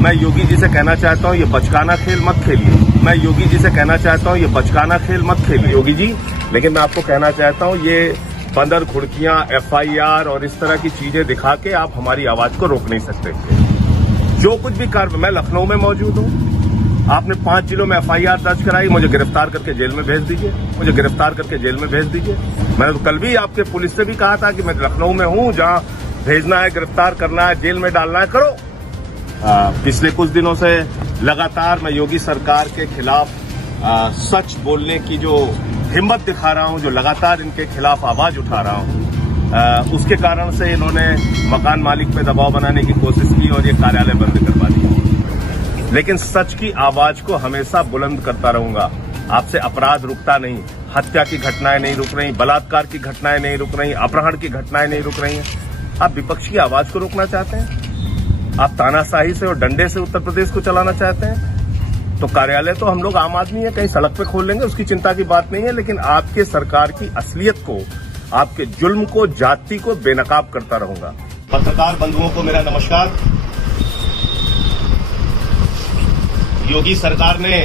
मैं योगी जी से कहना चाहता हूँ ये बचकाना खेल मत खेलिए। मैं योगी जी से कहना चाहता हूँ ये बचकाना खेल मत खेलिए योगी जी। लेकिन मैं आपको कहना चाहता हूँ ये बंदर घुड़कियां, FIR और इस तरह की चीजें दिखा के आप हमारी आवाज को रोक नहीं सकते। जो कुछ भी कार्य, मैं लखनऊ में मौजूद हूँ, आपने 5 जिलों में FIR दर्ज कराई, मुझे गिरफ्तार करके जेल में भेज दीजिए, मुझे गिरफ्तार करके जेल में भेज दीजिए। मैंने तो कल भी आपके पुलिस से भी कहा था कि मैं लखनऊ में हूँ, जहां भेजना है, गिरफ्तार करना है, जेल में डालना है, करो। पिछले कुछ दिनों से लगातार मैं योगी सरकार के खिलाफ सच बोलने की जो हिम्मत दिखा रहा हूं, जो लगातार इनके खिलाफ आवाज उठा रहा हूं, उसके कारण से इन्होंने मकान मालिक पे दबाव बनाने की कोशिश की और ये कार्यालय बंद करवा दिया। लेकिन सच की आवाज को हमेशा बुलंद करता रहूंगा। आपसे अपराध रुकता नहीं, हत्या की घटनाएं नहीं रुक रही, बलात्कार की घटनाएं नहीं रुक रही, अपहरण की घटनाएं नहीं रुक रही हैं। आप विपक्ष की आवाज को रोकना चाहते हैं, आप तानाशाही से और डंडे से उत्तर प्रदेश को चलाना चाहते हैं। तो कार्यालय तो हम लोग आम आदमी है, कहीं सड़क पे खोल लेंगे, उसकी चिंता की बात नहीं है। लेकिन आपके सरकार की असलियत को, आपके जुल्म को, जाति को बेनकाब करता रहूंगा। पत्रकार बंधुओं को मेरा नमस्कार। योगी सरकार ने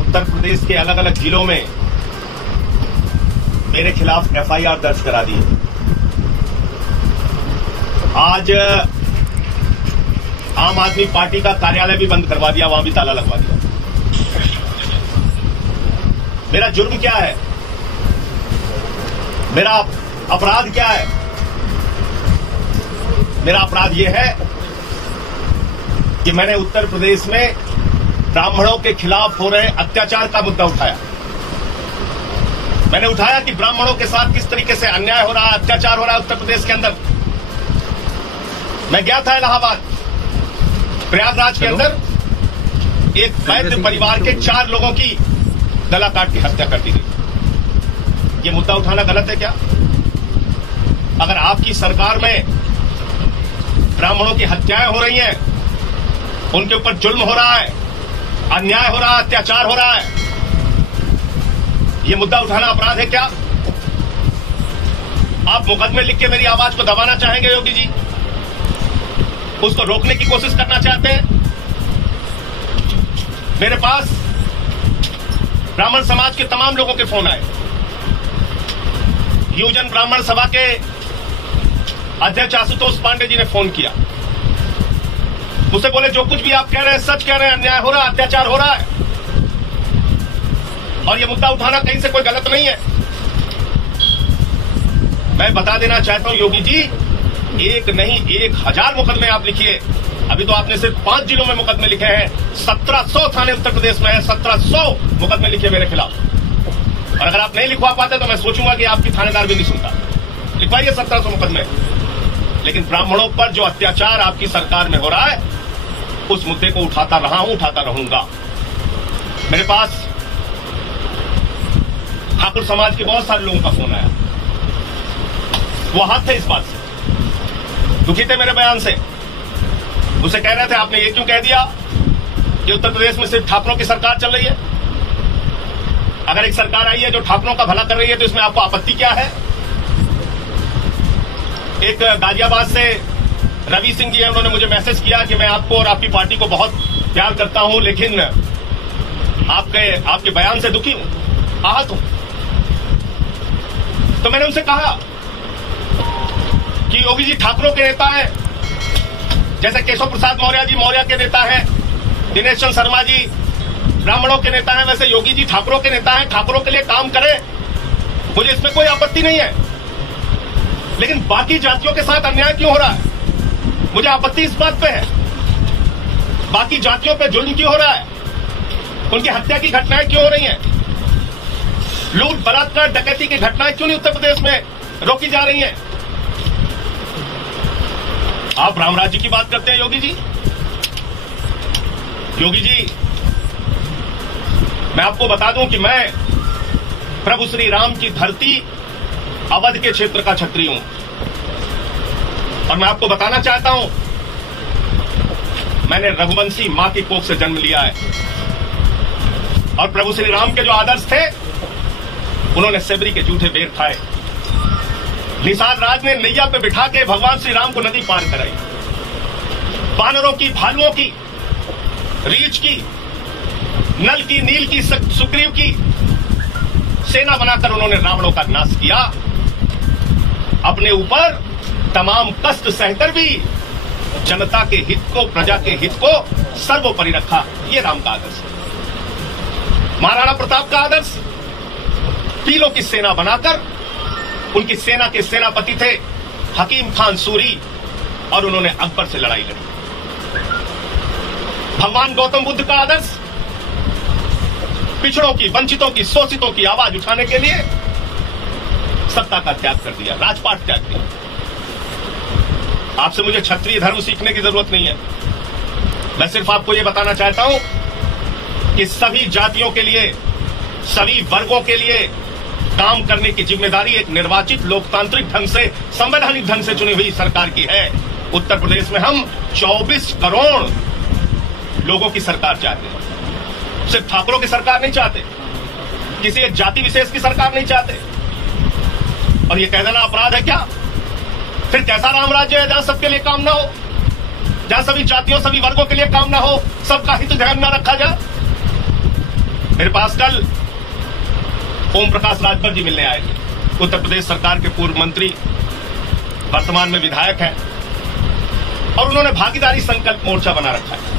उत्तर प्रदेश के अलग अलग जिलों में मेरे खिलाफ FIR दर्ज करा दी है। आज आम आदमी पार्टी का कार्यालय भी बंद करवा दिया, वहां भी ताला लगवा दिया। मेरा जुर्म क्या है? मेरा अपराध क्या है? मेरा अपराध यह है कि मैंने उत्तर प्रदेश में ब्राह्मणों के खिलाफ हो रहे अत्याचार का मुद्दा उठाया। मैंने उठाया कि ब्राह्मणों के साथ किस तरीके से अन्याय हो रहा है, अत्याचार हो रहा है उत्तर प्रदेश के अंदर। मैं गया था इलाहाबाद, प्रयागराज के अंदर एक वैद्य परिवार के 4 लोगों की गला काट के हत्या कर दी गई। ये मुद्दा उठाना गलत है क्या? अगर आपकी सरकार में ब्राह्मणों की हत्याएं हो रही हैं, उनके ऊपर जुल्म हो रहा है, अन्याय हो रहा है, अत्याचार हो रहा है, ये मुद्दा उठाना अपराध है क्या? आप मुकदमे लिख के मेरी आवाज को दबाना चाहेंगे योगी जी? उसको रोकने की कोशिश करना चाहते हैं? मेरे पास ब्राह्मण समाज के तमाम लोगों के फोन आए। युवजन ब्राह्मण सभा के अध्यक्ष आशुतोष पांडे जी ने फोन किया, उसे बोले जो कुछ भी आप कह रहे हैं सच कह रहे हैं, अन्याय हो रहा है, अत्याचार हो रहा है और ये मुद्दा उठाना कहीं से कोई गलत नहीं है। मैं बता देना चाहता हूं योगी जी, एक नहीं 1000 मुकदमे आप लिखिए। अभी तो आपने सिर्फ 5 जिलों में मुकदमे लिखे हैं, 1700 थाने उत्तर प्रदेश में है, 1700 मुकदमे लिखे मेरे खिलाफ। और अगर आप नहीं लिखवा पाते तो मैं सोचूंगा कि आपकी थानेदार भी नहीं सुनता। लिखवाइए 1700 मुकदमे। लेकिन ब्राह्मणों पर जो अत्याचार आपकी सरकार में हो रहा है, उस मुद्दे को उठाता रहा हूं, उठाता रहूंगा। मेरे पास ठाकुर समाज के बहुत सारे लोगों का फोन आया, वो हाथ थे इस बात से, दुखी थे मेरे बयान से। उसे कह रहे थे आपने ये क्यों कह दिया कि उत्तर प्रदेश में सिर्फ ठाकुरों की सरकार चल रही है? अगर एक सरकार आई है जो ठाकुरों का भला कर रही है तो इसमें आपको आपत्ति क्या है? एक गाजियाबाद से रवि सिंह जी हैं, उन्होंने मुझे मैसेज किया कि मैं आपको और आपकी पार्टी को बहुत प्यार करता हूं, लेकिन आपके बयान से दुखी हूं, आहत हूं। तो मैंने उनसे कहा कि योगी जी ठाकुरों के नेता हैं, जैसे केशव प्रसाद मौर्य जी मौर्य के नेता हैं, दिनेश चंद्र शर्मा जी ब्राह्मणों के नेता हैं, वैसे योगी जी ठाकुरों के नेता हैं, ठाकुरों के लिए काम करें, मुझे इसमें कोई आपत्ति नहीं है। लेकिन बाकी जातियों के साथ अन्याय क्यों हो रहा है, मुझे आपत्ति इस बात पे है। बाकी जातियों पे जुल्म क्यों हो रहा है, उनकी हत्या की घटनाएं क्यों हो रही हैं, लूट बलात्कार डकैती की घटनाएं क्यों नहीं उत्तर प्रदेश में रोकी जा रही हैं? आप राम राज्य की बात करते हैं योगी जी। योगी जी, मैं आपको बता दूं कि मैं प्रभु श्री राम की धरती अवध के क्षेत्र का क्षत्रिय हूं और मैं आपको बताना चाहता हूं, मैंने रघुवंशी मां की कोख से जन्म लिया है और प्रभु श्री राम के जो आदर्श थे उन्होंने सेबरी के जूठे बेर खाए। निषाद राज ने नैया पे बिठा के भगवान श्री राम को नदी पार कराई। वानरों की, भालुओं की, रीछ की, नल की, नील की, सुग्रीव की सेना बनाकर उन्होंने रावणों का नाश किया। अपने ऊपर तमाम कष्ट सहकर भी जनता के हित को, प्रजा के हित को सर्वोपरि रखा। ये राम का आदर्श है। महाराणा प्रताप का आदर्श, पीलों की सेना बनाकर, उनकी सेना के सेनापति थे हकीम खान सूरी और उन्होंने अकबर से लड़ाई लड़ी। भगवान गौतम बुद्ध का आदर्श, पिछड़ों की, वंचितों की, शोषितों की आवाज उठाने के लिए सत्ता का त्याग कर दिया, राजपाट त्याग दिया। आपसे मुझे क्षत्रिय धर्म सीखने की जरूरत नहीं है। मैं सिर्फ आपको यह बताना चाहता हूं कि सभी जातियों के लिए, सभी वर्गों के लिए काम करने की जिम्मेदारी एक निर्वाचित, लोकतांत्रिक ढंग से, संवैधानिक ढंग से चुनी हुई सरकार की है। उत्तर प्रदेश में हम 24 करोड़ लोगों की सरकार चाहते हैं। सिर्फ ठाकुरों की सरकार नहीं चाहते, किसी एक जाति विशेष की सरकार नहीं चाहते। और ये कह देना अपराध है क्या? फिर कैसा राम राज्य है जहां सबके लिए काम ना हो, जहां सभी जातियों, सभी वर्गों के लिए काम ना हो, सबका हित ध्यान ना रखा जाए? मेरे पास कल ओम प्रकाश राजभर जी मिलने आए थे। उत्तर प्रदेश सरकार के पूर्व मंत्री, वर्तमान में विधायक हैं, और उन्होंने भागीदारी संकल्प मोर्चा बना रखा है,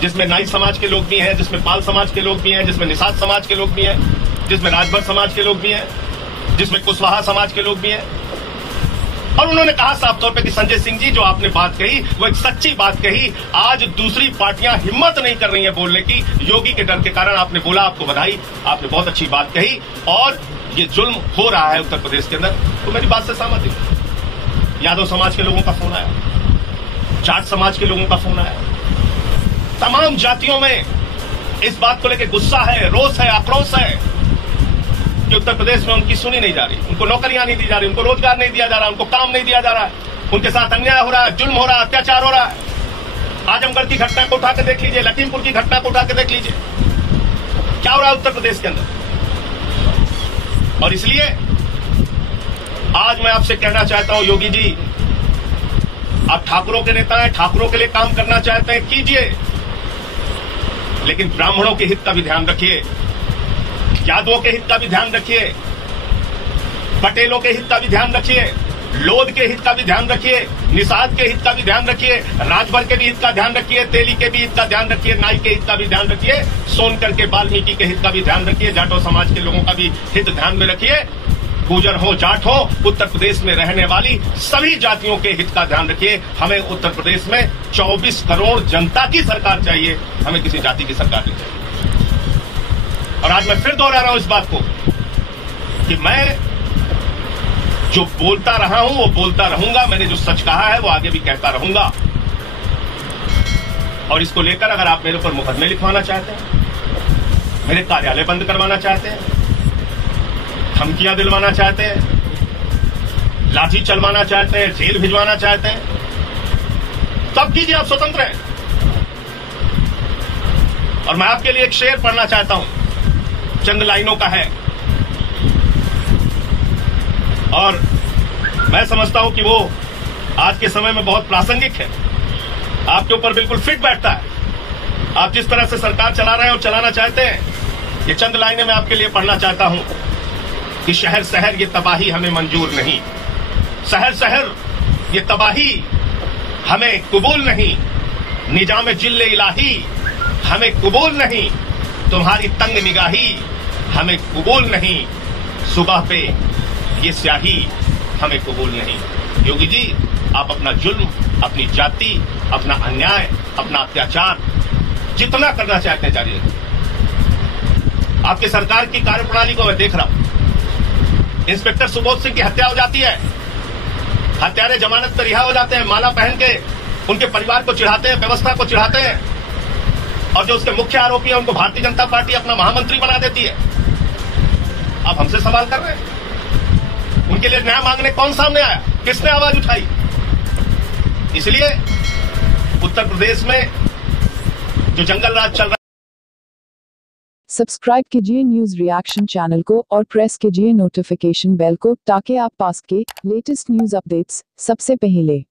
जिसमें नाई समाज के लोग भी हैं, जिसमें पाल समाज के लोग भी हैं, जिसमें निषाद समाज के लोग भी हैं, जिसमें राजभर समाज के लोग भी हैं, जिसमें कुशवाहा समाज के लोग भी हैं। और उन्होंने कहा साफ तौर पे कि संजय सिंह जी, जो आपने बात कही वो एक सच्ची बात कही। आज दूसरी पार्टियां हिम्मत नहीं कर रही हैं बोलने की, योगी के डर के कारण। आपने बोला, आपको बधाई, आपने बहुत अच्छी बात कही। और ये जुल्म हो रहा है उत्तर प्रदेश के अंदर, तो मेरी बात से सहमत है। यादव समाज के लोगों का फोन आया, जाट समाज के लोगों का फोन आया, तमाम जातियों में इस बात को लेकर गुस्सा है, रोष है, आक्रोश है कि उत्तर प्रदेश में उनकी सुनी नहीं जा रही, उनको नौकरियां नहीं दी जा रही, उनको रोजगार नहीं दिया जा रहा, उनको काम नहीं दिया जा रहा है, उनके साथ अन्याय हो रहा है, जुल्म हो रहा है, अत्याचार हो रहा है। आजमगढ़ की घटना को उठा के देख लीजिए, लखीमपुर की घटना को उठा के देख लीजिए, क्या हो रहा है उत्तर प्रदेश के अंदर। और इसलिए आज मैं आपसे कहना चाहता हूं, योगी जी, आप ठाकुरों के नेता हैं, ठाकुरों के लिए काम करना चाहते हैं, कीजिए, लेकिन ब्राह्मणों के हित का भी ध्यान रखिए, यादवों के हित का भी ध्यान रखिए, पटेलों के हित का भी ध्यान रखिए, लोध के हित का भी ध्यान रखिए, निषाद के हित का भी ध्यान रखिए, राजभर के भी हित का ध्यान रखिए, तेली के भी हित का ध्यान रखिए, नाई के हित का भी ध्यान रखिए, सोनकर के, वाल्मीकि के हित का भी ध्यान रखिए, जाटो समाज के लोगों का भी हित ध्यान में रखिए। गुर्जर हो, जाट हो, उत्तर प्रदेश में रहने वाली सभी जातियों के हित का ध्यान रखिए। हमें उत्तर प्रदेश में 24 करोड़ जनता की सरकार चाहिए, हमें किसी जाति की सरकार नहीं चाहिए। और आज मैं फिर दोहरा रहा हूं इस बात को कि मैं जो बोलता रहा हूं वो बोलता रहूंगा। मैंने जो सच कहा है वो आगे भी कहता रहूंगा। और इसको लेकर अगर आप मेरे ऊपर मुकदमे लिखवाना चाहते हैं, मेरे कार्यालय बंद करवाना चाहते हैं, धमकियां दिलवाना चाहते हैं, लाठी चलवाना चाहते हैं, जेल भिजवाना चाहते हैं, तब कीजिए, आप स्वतंत्र हैं। और मैं आपके लिए एक शेर पढ़ना चाहता हूं, चंद लाइनों का है, और मैं समझता हूं कि वो आज के समय में बहुत प्रासंगिक है, आपके ऊपर बिल्कुल फिट बैठता है। आप जिस तरह से सरकार चला रहे हैं और चलाना चाहते हैं, ये चंद लाइनें मैं आपके लिए पढ़ना चाहता हूं कि शहर शहर ये तबाही हमें मंजूर नहीं, शहर शहर ये तबाही हमें कबूल नहीं, निजाम जिल्ले इलाही हमें कबूल नहीं, तुम्हारी तंग निगाही हमें कबूल नहीं, सुबह पे ये स्याही हमें कबूल नहीं। योगी जी, आप अपना जुल्म, अपनी जाति, अपना अन्याय, अपना अत्याचार जितना करना चाहते हैं जारी रखें। आपकी सरकार की कार्यप्रणाली को मैं देख रहा हूं। इंस्पेक्टर सुबोध सिंह की हत्या हो जाती है, हत्यारे जमानत पर रिहा हो जाते हैं, माला पहन के उनके परिवार को चिढ़ाते हैं, व्यवस्था को चिढ़ाते हैं, और जो उसके मुख्य आरोपी है उनको भारतीय जनता पार्टी अपना महामंत्री बना देती है। आप हमसे सवाल कर रहे हैं, उनके लिए न्याय मांगने कौन सामने आया, किसने आवाज उठाई? इसलिए उत्तर प्रदेश में जो जंगल राज चल रहा है। सब्सक्राइब कीजिए न्यूज रिएक्शन चैनल को और प्रेस कीजिए नोटिफिकेशन बेल को, ताकि आप पास के लेटेस्ट न्यूज अपडेट्स सबसे पहले